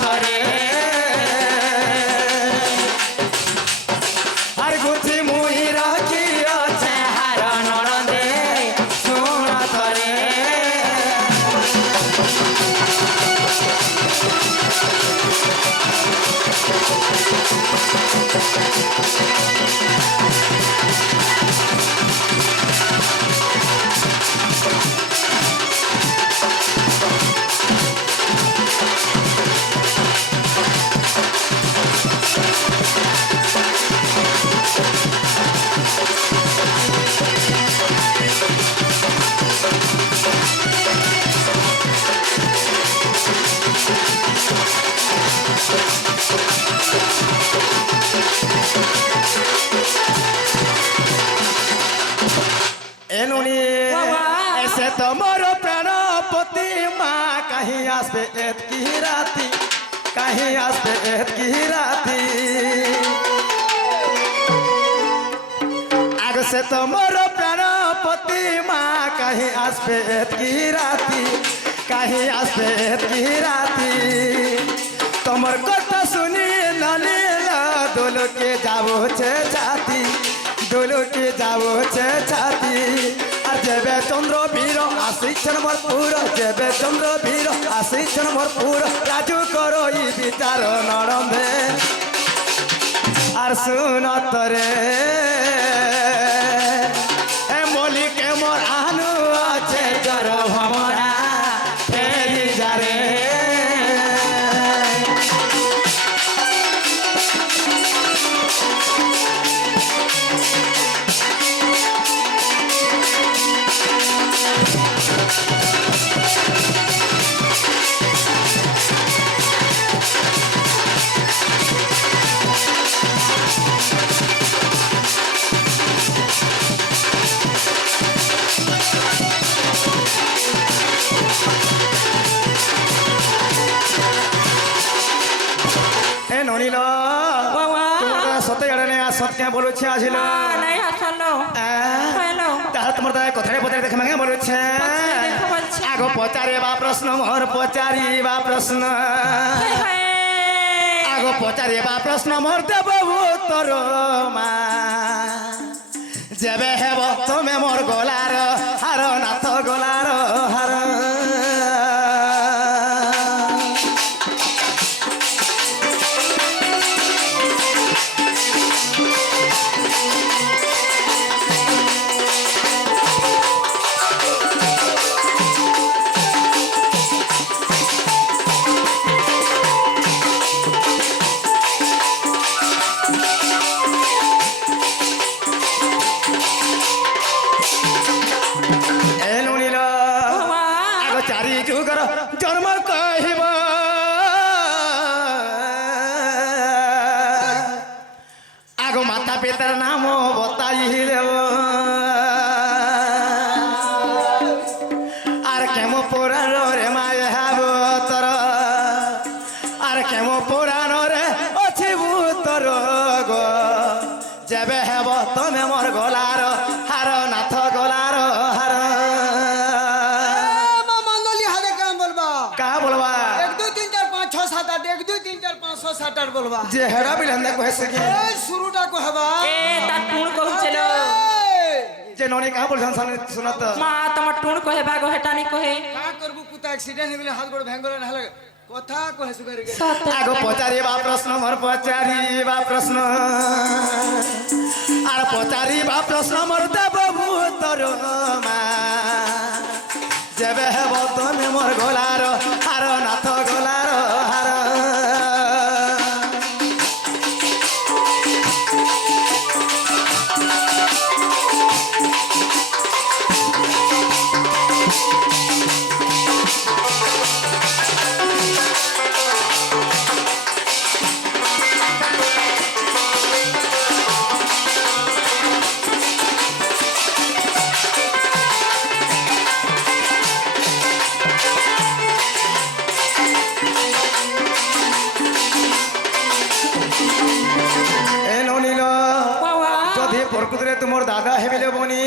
থরে আর গুছি মুই রাখি আছে হার নরদে শুন থরে এনুনি এসে তোমার প্রাণপতি মা কাহি আসবে এতকি রাতি কাহি আসবে এতকি রাতি আগ সে তোমার প্রাণপতি মা কাহি আসবে এতকি রাতি কাহি আসবে এতকি রাতি তোমার কথা শুনি নলিল দোলকে যাবছে ছাতি দোলকে যাবছে ছাতি আর যেবে চন্দ্র বীর আসিছেন ভরপুর যেবে চন্দ্র বীর আসিছেন ভরপুর রাজু করো ই বিচার নরম্ভে আর শুনতরে এ মলিকে মোর আনু আছে জর ভমরা ফেরি যারে ননিল সতে জানে সত্যি বলছে আসিল নাই আসলো হ্যালো তাহলে তোমার দাদা কথাটা পচারি দেখে মাগে বলছে আগ পচারিবা প্রশ্ন মোর পচারিবা প্রশ্ন আগ পচারিবা প্রশ্ন মোর দেব উত্তর মা যেবে হেব তুমি মোর গলার হার নাথ গলার হার চারি যুগর জন্ম কহিব আগ মাতা পিতার নাম বতাই দেব আর কেম পুরাণ রে মায়ে হাব তর আর কেম পুরাণ রে অছি ভূতর গো যেবে হেব তুমি মোর গলার হার নাথ গলার হার যে হেরা বিলন্দা কহেছে কি এই শুরুটা কহবা এ তার টুন কহুছিল যে ননি কাহা বলছন শুনত মা তোমার টুন কহে বাগো হেটানি কহে কা করবু কুতা অ্যাক্সিডেন্ট হইলে হাত গোড় ভেঙ্গলে না হলে কথা কহে সুগারে আগ পচারিবা প্রশ্ন মোর পচারিবা প্রশ্ন আর পচারিবা প্রশ্ন মোর দেব উত্তর মা যেবে হেব তুমি মোর গলার হার নাথ গলার হার প্রকৃতিরে তোমার দাদা হেবিলে বনি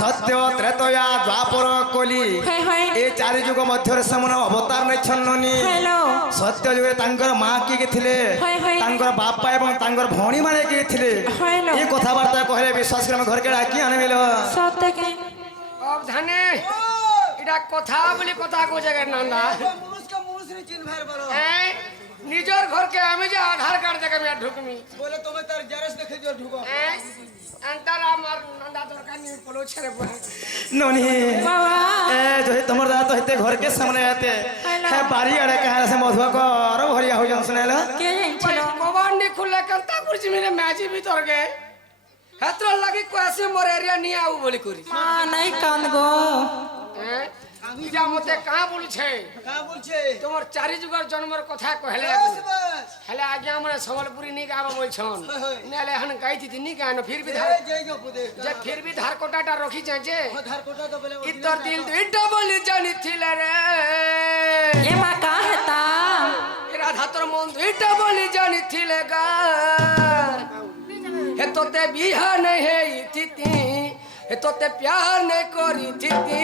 সত্য ত্রেতয়া দ্বাপর কলি হ্যাঁ হ্যাঁ এই চারি যুগ মধ্যরে ସେମାନେ অবতার নেইছন্ননি হ্যালো সত্য যুগে তাঙ্কর মা কিଏ ଥିଲେ হয়, হয়। ତାଙ୍କର ବାପା ଏବଂ ତାଙ୍କର ଭଉଣୀ ମାନେ କିଏ ଥିଲେ হয় ଲୋ। ଏ କଥାବାର୍ତ୍ତା କହିଲେ ବିଶ୍ୱାସ করে আমি ঘরকে ডাকি আনবিল সত্যকে ধানে এটা কথা বলি কথা কো জায়গায় নান্দা মুসকা মুসরি চিন ভাই বলো নিজের ঘরকে আমি যে আধার কার্ড দেখে আমি আর ঢুকমি বলে তুমি তার জেরক্স দেখে দিও ঢুকো আন্তার আমার নান্দা দরকার নেই পলো ছেড়ে পড়ে ননি বাবা এ যদি তোমার দাদা তো হেতে ঘরকে সামনে আতে হ্যালো। হে বাড়ি আড়ে কাহারা সে মধুয়া কর ভরিয়া হই যান শুনাইলা কে জানছিল মোবাইল নি খুললে কান্তা করছি মেরে ম্যাচি ভিতর গে হেত্র লাগি কোয়াসি মোর এরিয়া নিয়ে আউ বলি করি মা নাই কান্দ গো যা মতে কাঁ বলছে কা বলছে তোমার চারি যুগের জন্মের কথা কহলে বাস বাস হেলে আগে আমরা সম্বলপুরি নি গাবা বলছন নেলে হন গাইতি নি গান ফির भी এ ধার জয় গো পুদে যে ফির भी ধার কোটাটা রখি যাচ্ছে ধার কোটা তো বলে ইতর দিল দুইটা বলি জানি ছিলে রে এ মা কা হেতা রাধা তোর মন দুইটা বলি জানি ছিলে গা হে তোতে বিহা নাই হে ইতিতি হে তোতে প্যার নাই করি থিতি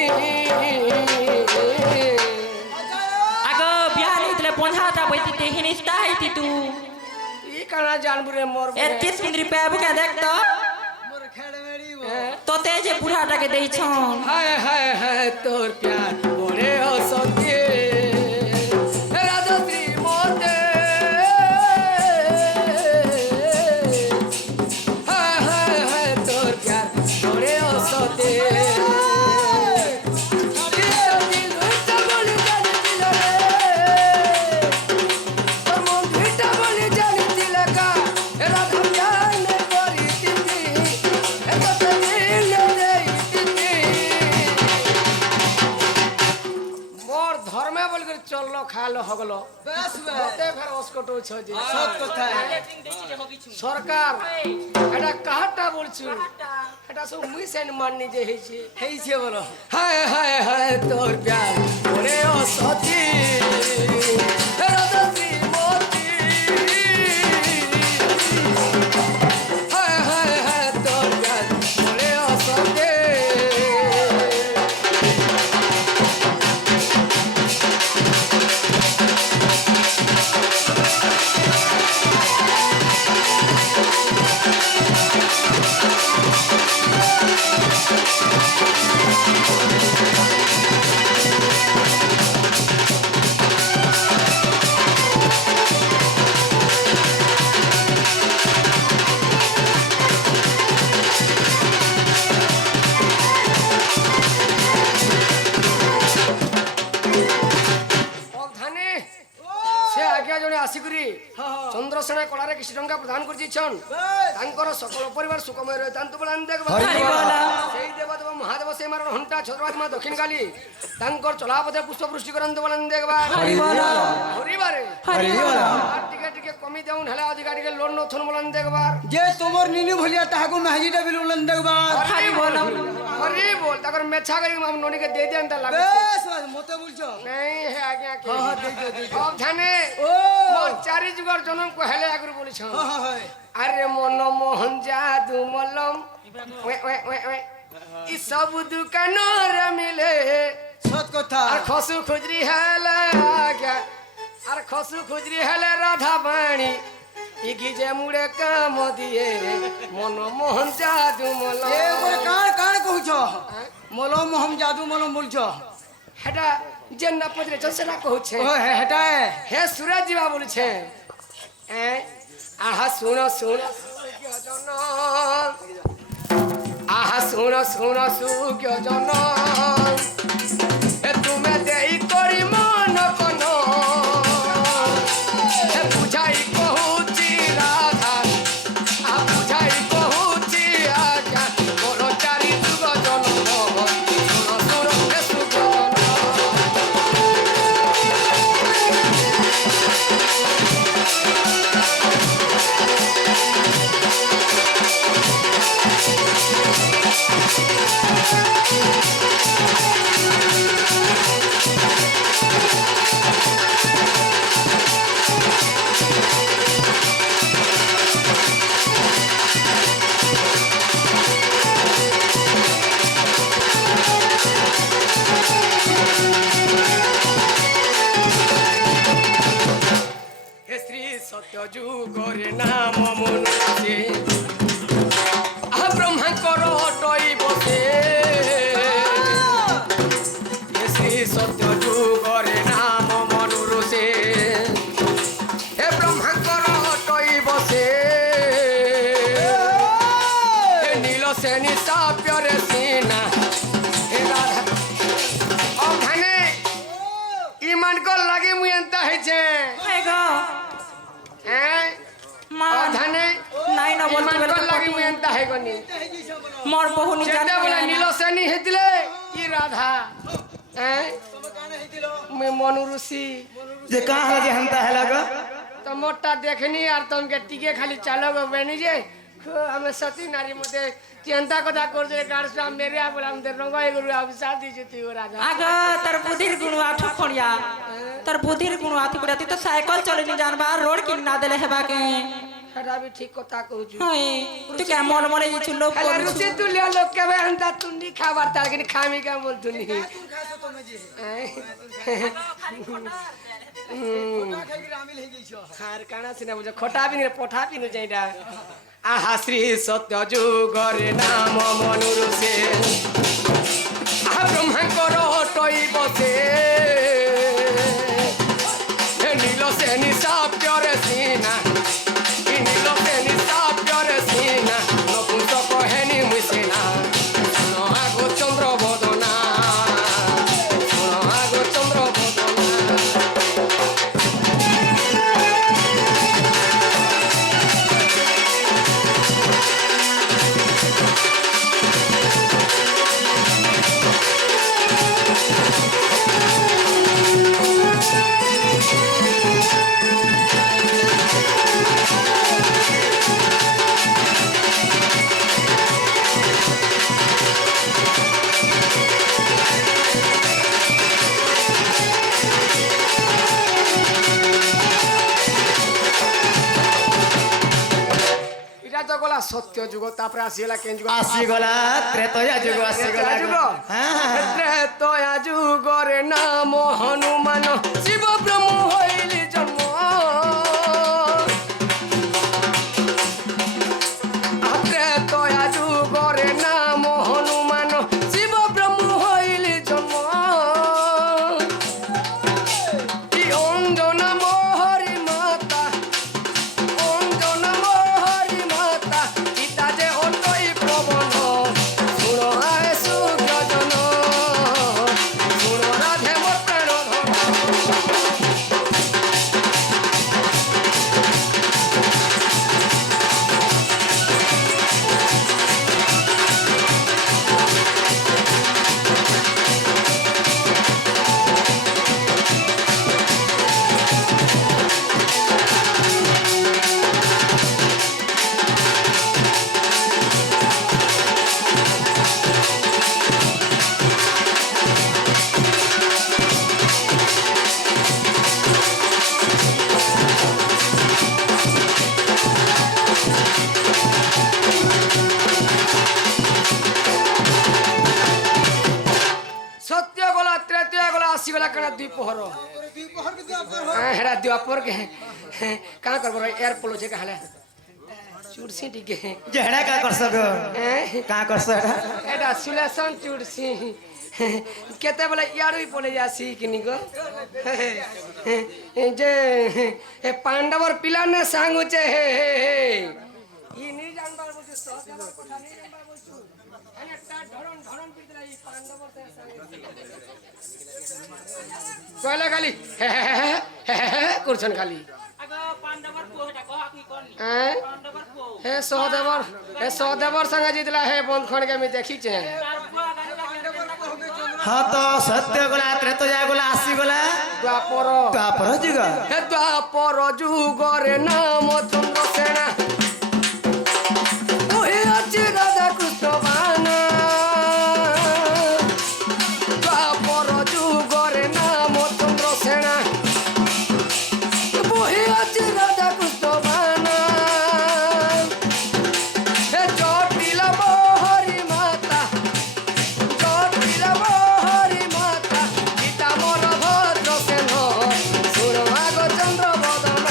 আগ বিয়া নেইতলে পঞ্জাটা বইতিতে হিনিস্তা হইতি তু ই কানা জানবুরে মোর এ 30 रुपया বুকা দেখ তো মোর খেড়ে মেড়ি তোতে যে বুড়াটাকে দেইছন হায় হায় হায় তোর প্যার বড়ে অসতি রাধা শ্রী মোতে হায় হায় হায় তোর প্যার বড়ে অসতি চললো খালো হগলো বাস বাস মতে ফের অস্কট হচ্ছে সব কথা সরকার এটা কাহাটা বলছু এটা সব মুই সেন মাননি যে হইছে হেইছে বলো হায় হায় হায় তোর প্যার ওরে ও সতী রাধা শ্রীমতী হায় হায় হায় তোর প্যার ওরে ও সতী আসিকরি চন্দ্রসেনা কলারে কিছু টঙ্কা প্রদান করছিছন তাঙ্কর সকল পরিবার সুখময় রয়ে তান্তু বলান দেখবা হরি বল সেই দেবদেব মহাদেব সেই মারণ ঘণ্টা ছত্রবাদমা দক্ষিণ কালী তাঙ্কর চলাপথে পুষ্প বৃষ্টি করন্ত বলান দেখবা হরি বল হরিবারে হরি বল আর টিকে টিকে কমি দেউন হেলা অধিকা টিকে লোন নথন বলান দেখবার যে তোমার নিনি ভলিয়া তাহাকু মাহিটা বিলুলন দেখবা হরি বল হরি বল তাকর মেছা করি মাম ননিকে দে দেন তা লাগে বেশ বাস মতে বলছো নাই হে আজ্ঞা কে হ্যাঁ দেই দেই সব জানে ও মোর চারি যুগর জনম কো হেলে আগরু বলিছ হয় আরে মন মোহন জাদু মলম ওয়ে ওয়ে ওয়ে ওয়ে ই সব দোকানর মিলে সত কথা আর খসু খুজরি হেলে আজ্ঞা আর খসু খুজরি হেলে রাধা বাণী ইগি যে মুড়ে কাম দিয়ে মন মোহন জাদু মলম এ করে কার কার কহুছ মলম মোহম জাদু মলম বলছো হেটা জেন্না পদরে চলছেনা কহুছে ও হেটা হে সুরজ জিবা বলছে আহা শুনো শুনো জন আহা শুনো শুনো সুজ্ঞ জন তুমি দেই করি মন কন বুঝাই কহুছি রাধা বুঝাই কহুছি আজ্ঞা বড় চারি যুগ জন্ম শুনো শুনো হে সুজ্ঞ জন সত্য যুগরে নাম মনুষে ব্রহ্মাঙ্কর অটই বসে শ্রী সত্য যুগরে নাম মনুষে হে ব্রহ্মাঙ্কর অটই বসে নীল শ্রেণী সাপ্যরে সিনা হে রাধা অখানে ইমান কর লাগে মুই এন্তা হইছে হাই গো হ্যাঁ মা অধানে নাই না বলতে ইমান বলতে কর লাগে পটি। মুই এন্তা হইগনি মোর বহু নি যেটা বলে নীল শ্রেণী হেতিলে ই রাধা হ্যাঁ মুই মনুরুষি যে কাঁ হলা যে হেনতা হেলা গো তো মোটা দেখনি আর তোমকে টিকে খালি চালো গো বেনি যে আমি সতী নারী মধ্যে চিন্তা কথা করছে গাড়সা মেরে বলে আমাদের রঙাই গরু আমি সাথী যেতে ও রাধা আগ তার বুদ্ধির গুণ আঠু খড়িয়া তার বুদ্ধির গুণ আঠু খড়িয়া তুই তো সাইকেল চলেনি জানবা রোড কিন না দেলে হেবা কে সেটা আমি ঠিক কথা কହୁଛୁ হই তুই কে মন মনে ইছু লোক হেলে করছু রুচি তুলিয়া লোক কেবে আনতা তুন্ডি খাবার তার কিন্তু খামি কা বল তুনি খার কানা সিনা বুঝে খটা বিনি পঠা বিনি যাইডা আহা শ্রী সত্য যুগরে নাম মনুরুষে আহা ব্রহ্মাঙ্কর অটই বসে নীল শ্রেণী সাপ্যরে সিনা নীল শ্রেণী সাপ্যরে সিনা নপুংসক হেনি মুসেনা শুন আগো চন্দ্র বদনা শুন আগো চন্দ্র বদনা এটা তো গলা সত্য যুগ তারপরে আসিলা কেন যুগ আসিগলা ত্রেতয়া যুগ আসিগলা যুগ হ্যাঁ ত্রেতয়া যুগরে নাম হনুমান শিব ব্রহ্ম হইলি জন্ম ত্রেতয়া যুগরে নাম হনুমান শিব ব্রহ্ম হইলি জন্ম কি অঞ্জনা মোহরি মাতা অঞ্জনা মোহরি মাতা পিতা যে অটই প্রবণ শুণ আয় সুগ্রজন শুণ রাধে মোর প্রাণ ধন সত্য গলা ত্রেতয়া গলা আসি গলা কানা দুই পহর হেরা দ্বাপর কে কাঁ করবো এয়ার পলো যে কাহলে চুড়সি টিকে যে হেডা কা করছ গো কা করছ হেডা এটা সুলেশন চুড়সি কেতে বলে ইয়ারই পড়ে যাসি কিনি গো যে পাণ্ডবর পিলানে সাঙ্গুছে হে হে হে ই নি জানবার বলছে সহজবার কথা নি জানবার বলছু আরে তা ধরন ধরন পিতলা ই পাণ্ডবর তে সাঙ্গুছে কয়লা খালি করছেন খালি আগ পাণ্ডবর পোহটা কহ কি কোনি হ্যাঁ পাণ্ডবর পোহ হে সহদেবর সঙ্গে জিতলা হে বন্ধ খড়কে আমি দেখিছে তার পোহ গাড়ি হ্যাঁ তো সত্য গলা ত্রেতয়া গলা আসিগলা দ্বাপর তারপর যুগ হে দ্বাপর যুগরে নাম চন্দ্রসেনা ওহে আছে রাধা কৃষ্ণ বানা দ্বাপর যুগরে নাম চন্দ্রসেনা বহে আছে রাধা কৃষ্ণ বানা হে জটিল হরি মাতা জটিল হরি মাতা পিতা মোর ভদ্র সেন সুরমাগ চন্দ্র বদন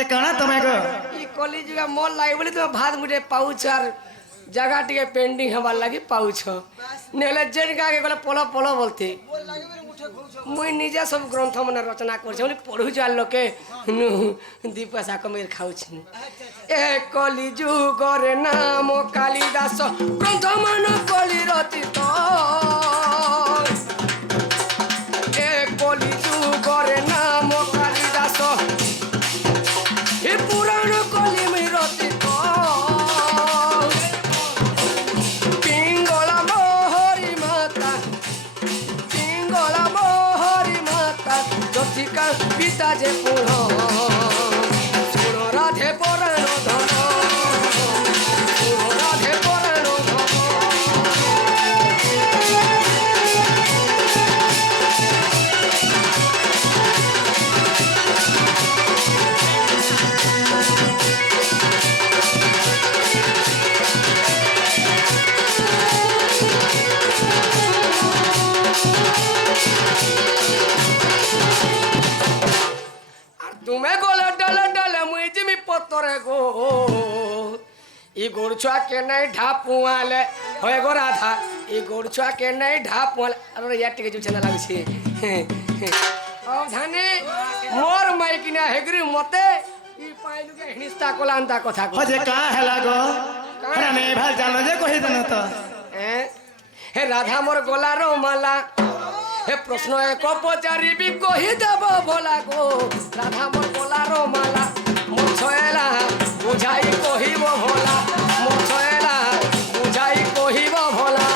যে কাଣା তুমি গো ই কলি যুগ মন লাগে বলি তুমি ভাত মুঠে পাউছ আর জায়গা টিকে পেন্ডিং হবার লাগি পাউছ নেলে যেন কাকে গলে পলো পলো বলতে মুই নিজে সব গ্রন্থ মানে রচনা করছি বলি পড়ুছ আর লোকে দি পয়সা কমের খাউছি এ কলি যুগরে নাম কালিদাস গ্রন্থ মান কলি রচিত এ কলি যুগরে নাম কালিদাস এ পুরাণ কলিমি রচিত পিঙ্গলা মোহরি মাতা পিঙ্গলা মোহরি মাতা যথিকা পিতা যে পুর শুণ রাধে পরাণ ধন শুণ রাধে পরাণ ধন তুমি গলে ডালে ডালে মুই জিমি পতরে গো ই গোড় ছুয়া কে নাই ঢাপুয়ালে হয়ে গো রাধা ই গোড় ছুয়া কে নাই ঢাপুয়ালে আরে ইয়ার টিকে জুছে না লাগছে ও ধানে মোর মাইকিনা হেগরি মতে ই পাইলুকে হিনিস্তা কলান্তা কথা কো যে কা হেলা গো হ্যাঁ আমি ভাল জানো যে কহি দেন তো হে রাধা মোর গোলার মালা হে প্রশ্ন এক পচারিবি কহি দেব ভোলা গো রাধা মোর গোলার মালা মোর ছয়লা বুঝাই কহিব ভোলা মোর ছয়লা বুঝাই কহিব ভোলা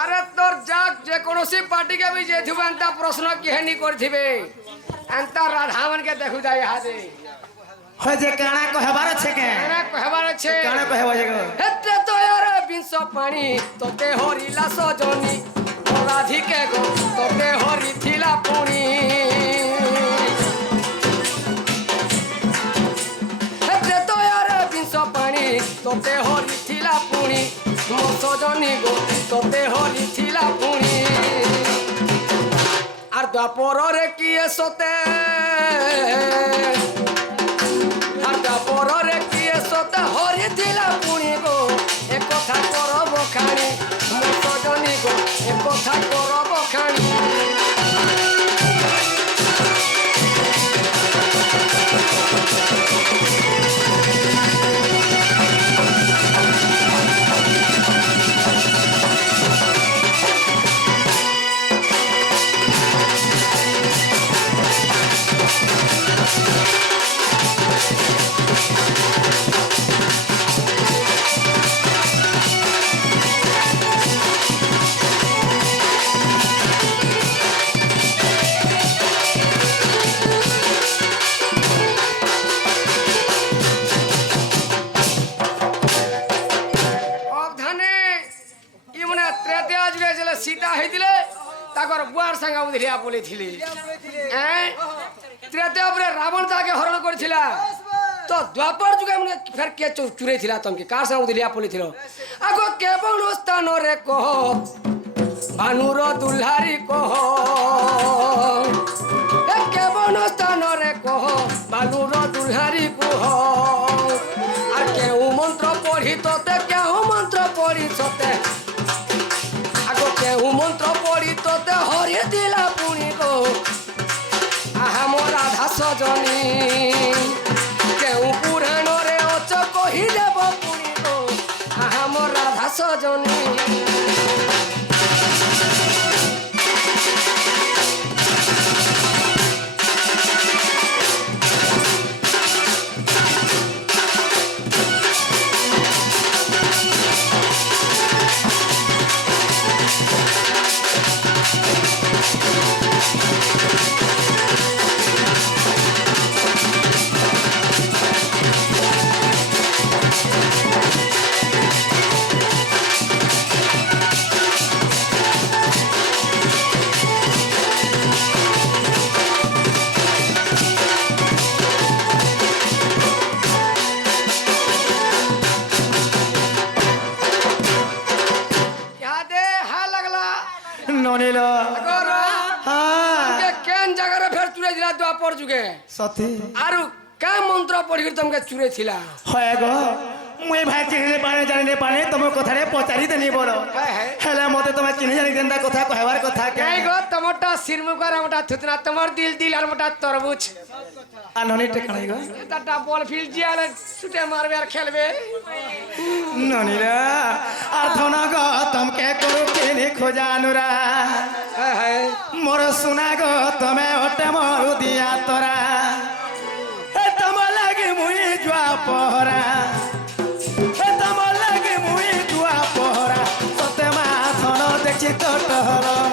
আরে তোর যাক যে কোনসি পার্টি কে भी जे থিবে এন্তা প্রশ্ন কিহেনি করথিবে এন্তা রাধা মানকে দেখু যাই হাদে হয় যে কাଣା কহবার আছে কে কানা কহবার আছে কাଣା কহবা যে গো হেতে তো আর বিংশ পানি তোতে হরিলা সজনি রাধিকে গো তোতে হরি থিলা পুনি হেতে তো আর বিংশ পানি তোতে হরি থিলা পুনি মো সজনি গো তোতে হরি থিলা পুনি আর দ্বাপরে কিয়ে সতে আর দ্বাপরে কিয়ে সতে হরি থিলা পুনি গো এ কথা করব খানি মো সজনি গো এ কথা করব খানি सीता हेतिले ताकर बुआर संगा उधिया बोलिथिले त्रेता उपरे रावण ताके हरण करथिला तो द्वापर जुगे मने फेर के चुरेथिला तमके कार संग उधिया बोलिथिलो आगो केवल स्थान रे कहो भानुर दुल्हारी कहो ए केवल स्थान रे कहो भानुर दुल्हारी कहो আর কেউ মন্ত্র পড়ি তোতে কেউ মন্ত্র পড়ি তোতে কেউ মন্ত্র পড়ি তোতে হরি দিলা পুনি গো আহা মো রাধা সজনী কেউ পুরাণরে অচ কহি দেব পুনি গো আহা মো রাধা সজনী যুগে সতী আর কা মন্ত্র পড়ি তোমাকে চুরে ছিলা হয় গো মুই ভাই চিনি পানি জানি পানি তোমার কথারে পচারি দেনি বড় হেলে মতে তোমার চিনি জানি দেন কথা কহবার কথা কে এই গো তোমারটা সিরমুখ আর মোটা থুতনা তোমার দিল দিল আর মোটা তরবুজ আর ননি টেকাই গো এটা বল ফিল্ড জিয়ালে ছুটে মারবে আর খেলবে ননিরা আর ধনা গো তমকে করু কিনি খোঁজানুরা মোর সুনা গো তুমি ওটে মরু দিয়া তোরা এ তোমার লাগে মুই জুয়া পহরা এ তোমার লাগে মুই জুয়া পহরা সতে মা ধন দেখছি তো টহরা